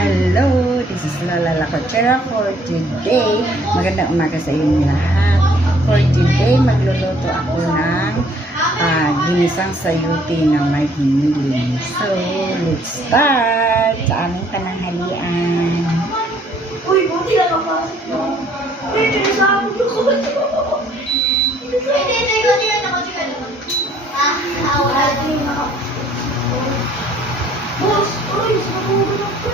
Hello, this is Lola Lacochera for today. Magandang umaga sa inyong lahat. For today, magluluto ako ng ginisang sayuti na may hiniling. So, let's start sa aming pananghalian. Uy, buti lang ako. Uy, tinasabog ako. Wala din ako. Boss, uy, sabog ako.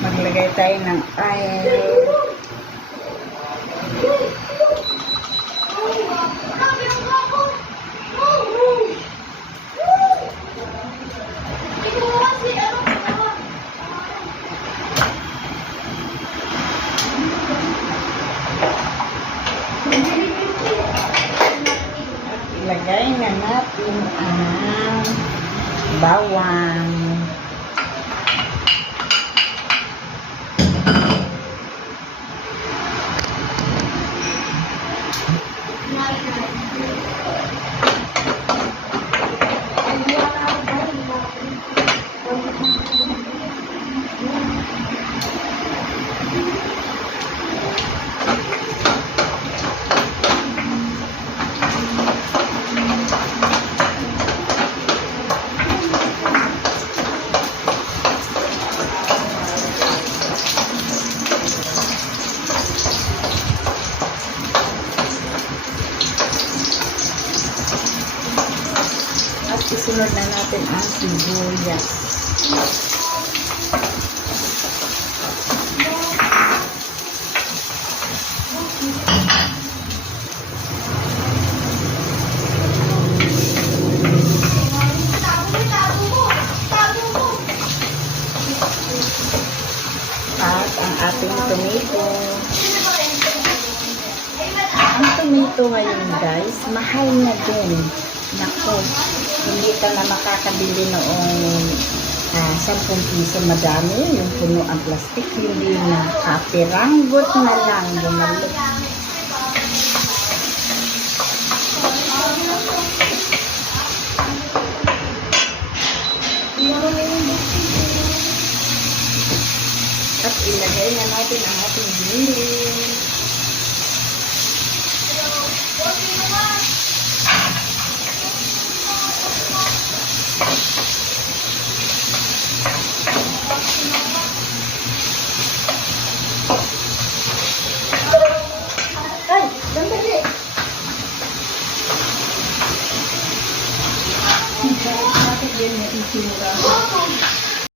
Maglagay tayo ng oil. Ilagay na natin ang bawang. At isunod na natin ang sibuyas. At ang ating tomato. Ang tomato ngayon guys, mahal na din. Naku, hindi ka na makakabili noong 10 piso madami. Yung puno ang plastic, hindi na. Kapiranggot na lang. Bumalik. At ilagay na natin ang ating hiniling.